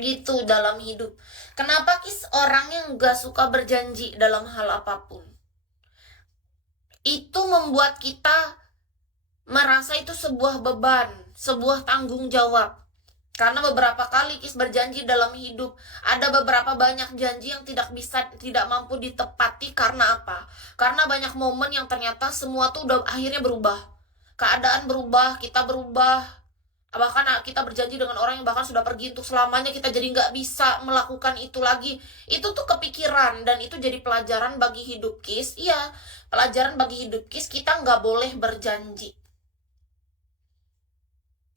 gitu dalam hidup. Kenapa Kis orang yang gak suka berjanji dalam hal apapun? Itu membuat kita merasa itu sebuah beban, sebuah tanggung jawab. Karena beberapa kali Kis berjanji dalam hidup, ada beberapa banyak janji yang tidak mampu ditepati. Karena apa? Karena banyak momen yang ternyata semua tuh udah akhirnya berubah. Keadaan berubah, kita berubah. Bahkan kita berjanji dengan orang yang bahkan sudah pergi untuk selamanya, kita jadi nggak bisa melakukan itu lagi. Itu tuh kepikiran, dan itu jadi pelajaran bagi hidup Kis. Iya, pelajaran bagi hidup Kis, kita nggak boleh berjanji.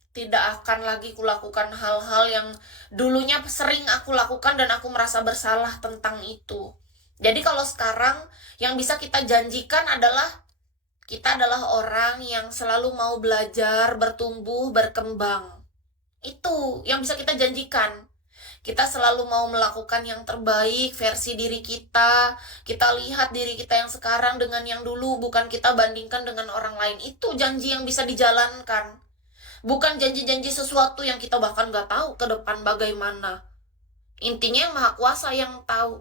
Tidak akan lagi kulakukan hal-hal yang dulunya sering aku lakukan dan aku merasa bersalah tentang itu. Jadi kalau sekarang yang bisa kita janjikan adalah kita adalah orang yang selalu mau belajar, bertumbuh, berkembang. Itu yang bisa kita janjikan. Kita selalu mau melakukan yang terbaik versi diri kita. Kita lihat diri kita yang sekarang dengan yang dulu, bukan kita bandingkan dengan orang lain. Itu janji yang bisa dijalankan. Bukan janji-janji sesuatu yang kita bahkan gak tahu ke depan bagaimana. Intinya yang Maha Kuasa yang tahu.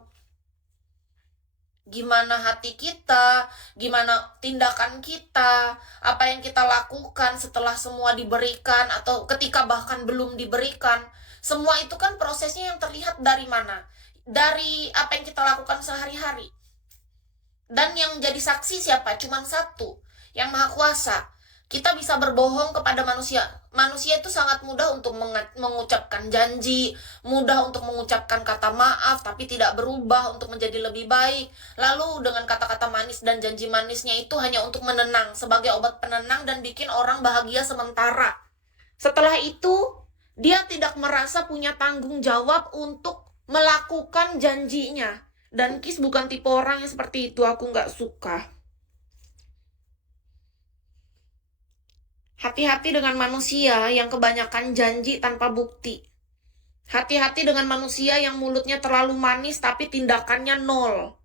Gimana hati kita, gimana tindakan kita, apa yang kita lakukan setelah semua diberikan, atau ketika bahkan belum diberikan. Semua itu kan prosesnya yang terlihat dari mana? Dari apa yang kita lakukan sehari-hari. Dan yang jadi saksi siapa? Cuman satu, yang Maha Kuasa. Kita bisa berbohong kepada manusia. Manusia itu sangat mudah untuk mengucapkan janji, mudah untuk mengucapkan kata maaf, tapi tidak berubah untuk menjadi lebih baik. Lalu dengan kata-kata manis dan janji manisnya itu hanya untuk menenang, sebagai obat penenang dan bikin orang bahagia sementara. Setelah itu, dia tidak merasa punya tanggung jawab untuk melakukan janjinya. Dan Kis bukan tipe orang yang seperti itu, aku nggak suka. Hati-hati dengan manusia yang kebanyakan janji tanpa bukti. Hati-hati dengan manusia yang mulutnya terlalu manis tapi tindakannya nol.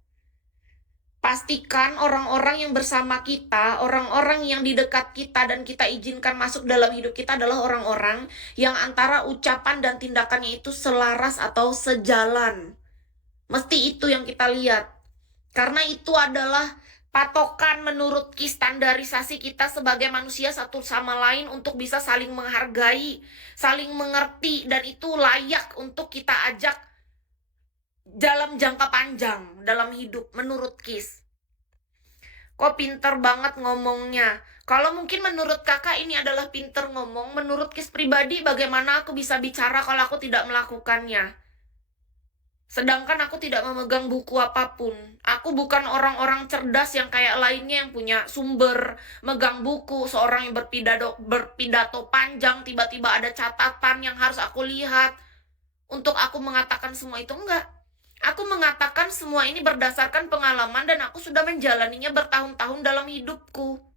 Pastikan orang-orang yang bersama kita, orang-orang yang di dekat kita dan kita izinkan masuk dalam hidup kita adalah orang-orang yang antara ucapan dan tindakannya itu selaras atau sejalan. Mesti itu yang kita lihat. Karena itu adalah patokan menurut standarisasi kita sebagai manusia satu sama lain untuk bisa saling menghargai, saling mengerti, dan itu layak untuk kita ajak dalam jangka panjang dalam hidup menurut Kis. Kok pinter banget ngomongnya. Kalau mungkin menurut kakak ini adalah pinter ngomong, menurut Kis pribadi bagaimana aku bisa bicara kalau aku tidak melakukannya? Sedangkan aku tidak memegang buku apapun. Aku bukan orang-orang cerdas yang kayak lainnya yang punya sumber, megang buku, seorang yang berpidato panjang, tiba-tiba ada catatan yang harus aku lihat untuk aku mengatakan semua itu. Enggak. Aku mengatakan semua ini berdasarkan pengalaman dan aku sudah menjalaninya bertahun-tahun dalam hidupku.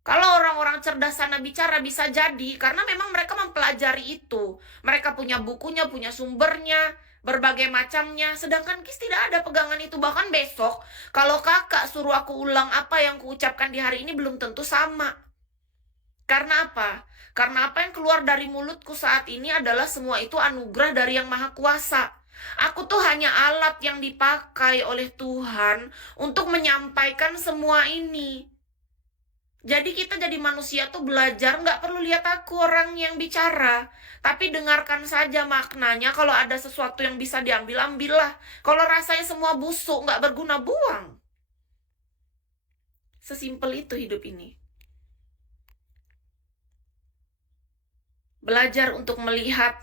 Kalau orang-orang cerdas sana bicara bisa jadi, karena memang mereka mempelajari itu. Mereka punya bukunya, punya sumbernya, berbagai macamnya. Sedangkan Kis tidak ada pegangan itu. Bahkan besok, kalau kakak suruh aku ulang apa yang kuucapkan di hari ini, belum tentu sama. Karena apa? Karena apa yang keluar dari mulutku saat ini adalah semua itu anugerah dari Yang Maha Kuasa. Aku tuh hanya alat yang dipakai oleh Tuhan untuk menyampaikan semua ini. Jadi kita jadi manusia tuh belajar, nggak perlu lihat aku orang yang bicara. Tapi dengarkan saja maknanya, kalau ada sesuatu yang bisa diambil, ambillah. Kalau rasanya semua busuk, nggak berguna, buang. Sesimpel itu hidup ini. Belajar untuk melihat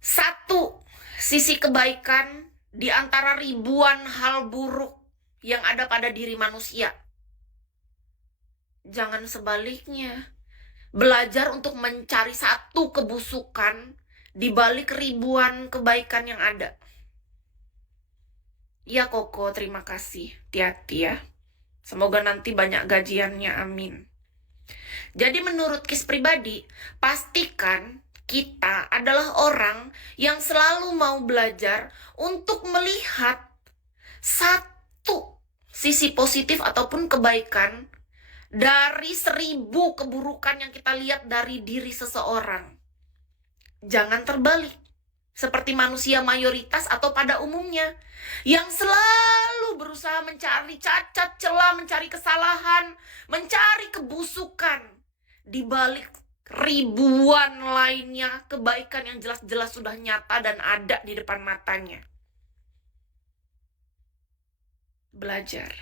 satu sisi kebaikan di antara ribuan hal buruk yang ada pada diri manusia. Jangan sebaliknya. Belajar untuk mencari satu kebusukan di balik ribuan kebaikan yang ada. Ya Koko, terima kasih. Hati-hati ya. Semoga nanti banyak gajiannya, amin. Jadi menurut Kis pribadi, pastikan kita adalah orang yang selalu mau belajar untuk melihat satu sisi positif ataupun kebaikan dari 1000 keburukan yang kita lihat dari diri seseorang. Jangan terbalik seperti manusia mayoritas atau pada umumnya yang selalu berusaha mencari cacat celah, mencari kesalahan, mencari kebusukan di balik ribuan lainnya kebaikan yang jelas-jelas sudah nyata dan ada di depan matanya. Belajar.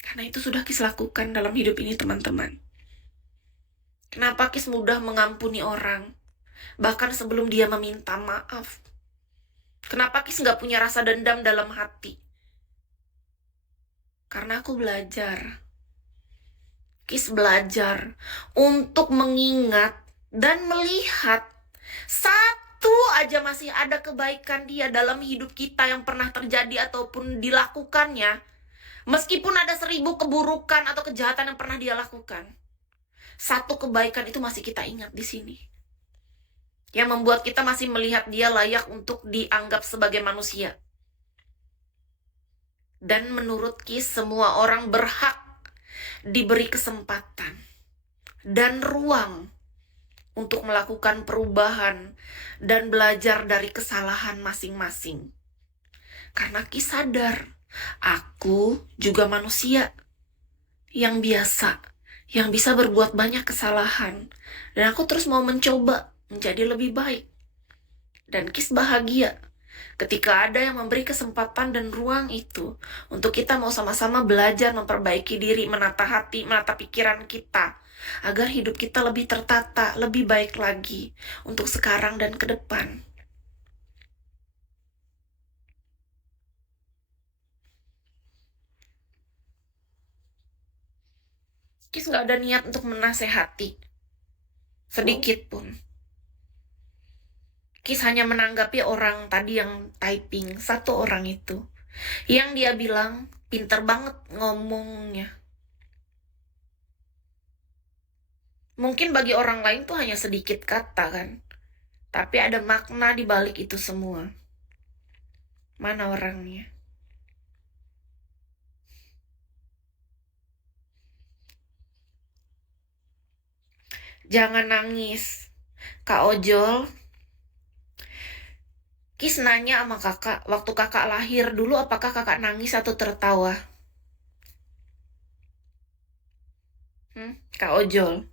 Karena itu sudah Kis lakukan dalam hidup ini, teman-teman. Kenapa Kis mudah mengampuni orang, bahkan sebelum dia meminta maaf? Kenapa Kis gak punya rasa dendam dalam hati? Karena aku belajar. Kis belajar untuk mengingat dan melihat satu aja masih ada kebaikan dia dalam hidup kita yang pernah terjadi ataupun dilakukannya. Meskipun ada 1000 keburukan atau kejahatan yang pernah dia lakukan, satu kebaikan itu masih kita ingat di sini. Yang membuat kita masih melihat dia layak untuk dianggap sebagai manusia. Dan menurut Kis, semua orang berhak diberi kesempatan dan ruang untuk melakukan perubahan dan belajar dari kesalahan masing-masing. Karena Kis sadar, aku juga manusia yang biasa, yang bisa berbuat banyak kesalahan. Dan aku terus mau mencoba menjadi lebih baik. Dan Kis bahagia ketika ada yang memberi kesempatan dan ruang itu untuk kita mau sama-sama belajar memperbaiki diri, menata hati, menata pikiran kita, agar hidup kita lebih tertata, lebih baik lagi untuk sekarang dan ke depan. Kis gak ada niat untuk menasehati sedikit pun. Kis hanya menanggapi orang tadi yang typing, satu orang itu, yang dia bilang pinter banget ngomongnya. Mungkin bagi orang lain tuh hanya sedikit kata kan, tapi ada makna di balik itu semua. Mana orangnya? Jangan nangis, Kak Ojol. Kis nanya sama kakak, waktu kakak lahir dulu apakah kakak nangis atau tertawa? Kak Ojol.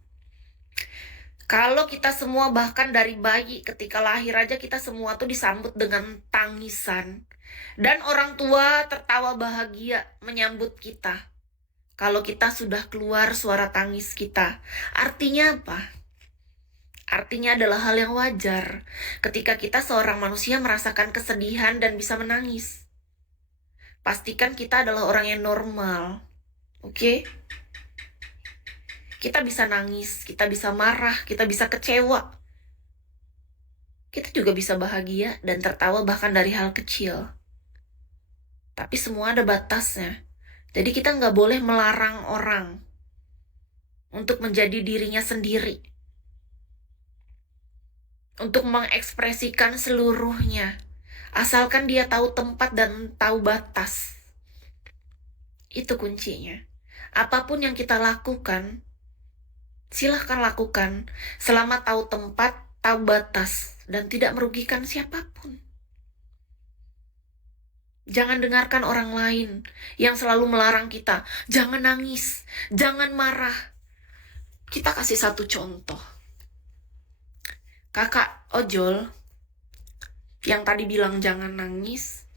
Kalau kita semua bahkan dari bayi ketika lahir aja kita semua tuh disambut dengan tangisan. Dan orang tua tertawa bahagia menyambut kita. Kalau kita sudah keluar suara tangis kita. Artinya apa? Artinya adalah hal yang wajar ketika kita seorang manusia merasakan kesedihan dan bisa menangis. Pastikan kita adalah orang yang normal, oke? Kita bisa nangis, kita bisa marah, kita bisa kecewa. Kita juga bisa bahagia dan tertawa bahkan dari hal kecil. Tapi semua ada batasnya. Jadi kita nggak boleh melarang orang untuk menjadi dirinya sendiri. Untuk mengekspresikan seluruhnya. Asalkan dia tahu tempat dan tahu batas. Itu kuncinya. Apapun yang kita lakukan, silahkan lakukan. Selama tahu tempat, tahu batas, dan tidak merugikan siapapun. Jangan dengarkan orang lain yang selalu melarang kita. Jangan nangis, jangan marah. Kita kasih satu contoh. Kakak Ojol yang tadi bilang jangan nangis,